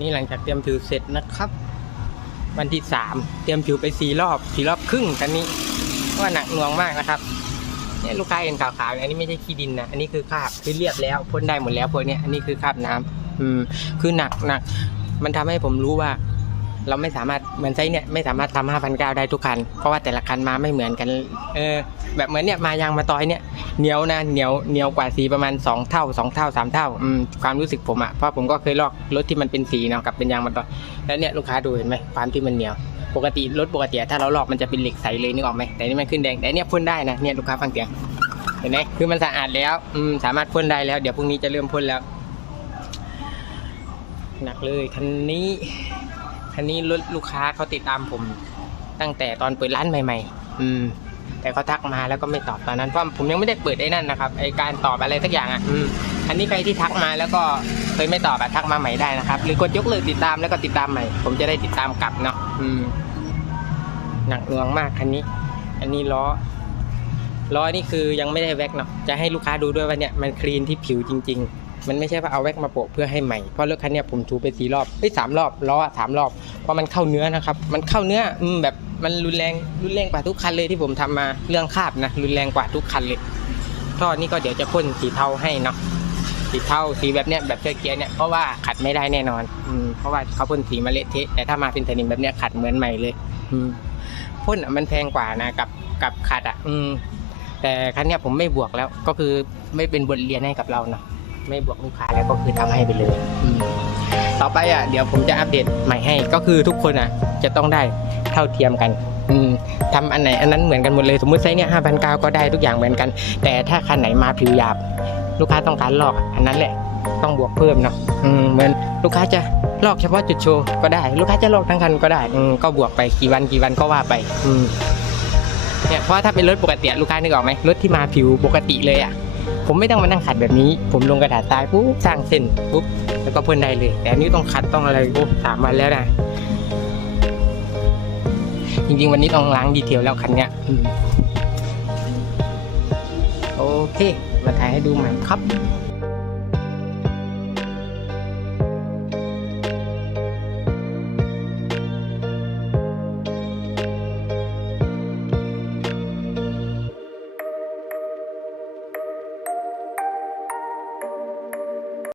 นี่หลังจากเตรียมผิวเสร็จนะครับ วันที่สามเตรียมผิวไปสี่รอบสี่รอบครึ่งคันนี้ว่าหนักหน่วงมากนะครับเนี่ยลูกค้าเห็นขาวๆอันนี้ไม่ใช่ขี้ดินนะ อันนี้คือคราบคือเรียบแล้วพ่นได้หมดแล้วพวกเนี้ยอันนี้คือคราบน้ำอืมคือหนักหนักมันทำให้ผมรู้ว่า เราไม่สามารถเหมือนไซส์เนี่ยไม่สามารถทำห้าพันเก้าได้ทุกคัน เพราะว่าแต่ละคันมาไม่เหมือนกันเออแบบเหมือนเนี่ยมายางมาตอยเนี่ยเหนียวนะเหนียวเหนียวกว่าสีประมาณสองเท่าสองเท่าสามเท่าอืมความรู้สึกผมอะเพราะผมก็เคยลอกรถที่มันเป็นสีเนาะกับเป็นยางมาตอยแล้วเนี่ยลูกค้าดูเห็นไหมความที่มันเหนียวปกติรถปกติถ้าเราลอกมันจะเป็นเหล็กใสเลยนึกออกไหมแต่นี่มันขึ้นแดงแต่เนี่ยพ่นได้นะเนี่ยลูกค้าฟังเสียงเห็นไหมคือมันสะอาดแล้วอืมสามารถพ่นได้แล้ว เดี๋ยวพรุ่งนี้จะเริ่มพ่นแล้วหนักเลยคันนี้ คันนี้รถลูกค้าเขาติดตามผม ตั้งแต่ตอนเปิดร้านใหม่ๆ อืม แต่เขาทักมาแล้วก็ไม่ตอบตอนนั้นเพราะผมยังไม่ได้เปิดไอ้นั่นนะครับไอการตอบอะไรสักอย่างอะ อืมอันนี้ใครที่ทักมาแล้วก็เคยไม่ตอบอะทักมาใหม่ได้นะครับ หรือกดยกเลิกติดตามแล้วก็ติดตามใหม่ ผมจะได้ติดตามกลับเนาะอืมหนักหน่วงมากคันนี้ อันนี้ล้อล้อนี่คือยังไม่ได้แว็กเนาะจะให้ลูกค้าดูด้วยว่าเนี่ยมันคลีนที่ผิวจริง ๆ มันไม่ใช่ว่าเอาแว็กมาโปะเพื่อให้ใหม่ เพราะรถคันนี้ผมถูไปสี่รอบเอ้ยสามรอบล้อสามรอบ เพราะมันเข้าเนื้อนะครับ มันเข้าเนื้ออืมแบบมันรุนแรงรุนแรงกว่าทุกคันเลยที่ผมทำมาเรื่องคาบนะรุนแรงกว่าทุกคันเลยท่อนี่ก็เดี๋ยวจะพ่นสีเทาให้เนาะสีเทาสีแบบเนี้ยแบบเชือเกียร์เนี่ยเพราะว่าขัดไม่ได้แน่นอนอืมเพราะว่าเขาพ่นสีมาเละเทะแต่ถ้ามาเป็นสนิมแบบเนี้ยขัดเหมือนใหม่เลย อืมพ่นอะมันแพงกว่านะกับกับขัดอะ อืมแต่ครั้งเนี้ยผมไม่บวกแล้วก็คือไม่เป็นบทเรียนให้กับเราเนาะ ไม่บวกลูกค้าแล้วก็คือทำให้ไปเลยต่อไปอะเดี๋ยวผมจะอัปเดตใหม่ให้ก็คือทุกคนอะ จะต้องได้เท่าเทียมกันอืมทำอันไหนอันนั้นเหมือนกันหมดเลยสมมติไซส์เนี่ยห้าพันเก้าก็ได้ทุกอย่างเหมือนกัน แต่ถ้าคันไหนมาผิวหยาบ ลูกค้าต้องการลอกอันนั้นแหละต้องบวกเพิ่มเนาะเหมือนลูกค้าจะลอกเฉพาะจุดโชว์ก็ได้ ลูกค้าจะลอกทั้งคันก็ได้ก็บวกไปกี่วันกี่วันก็ว่าไปเนี่ยเพราะถ้าเป็นรถปกติลูกค้านึกออกไหมรถที่มาผิวปกติเลยอะ ผมไม่ต้องมานั่งขัดแบบนี้ ผมลงกระดาษทรายปุ๊บสร้างเส้นปุ๊บแล้วก็พ่นได้เลย แต่อันนี้ต้องขัดต้องอะไรปุ๊บสามวันแล้วนะจริงๆวันนี้ต้องล้างดีเทลแล้วคันเนี้ยโอเค มาถ่ายให้ดูใหม่ครับ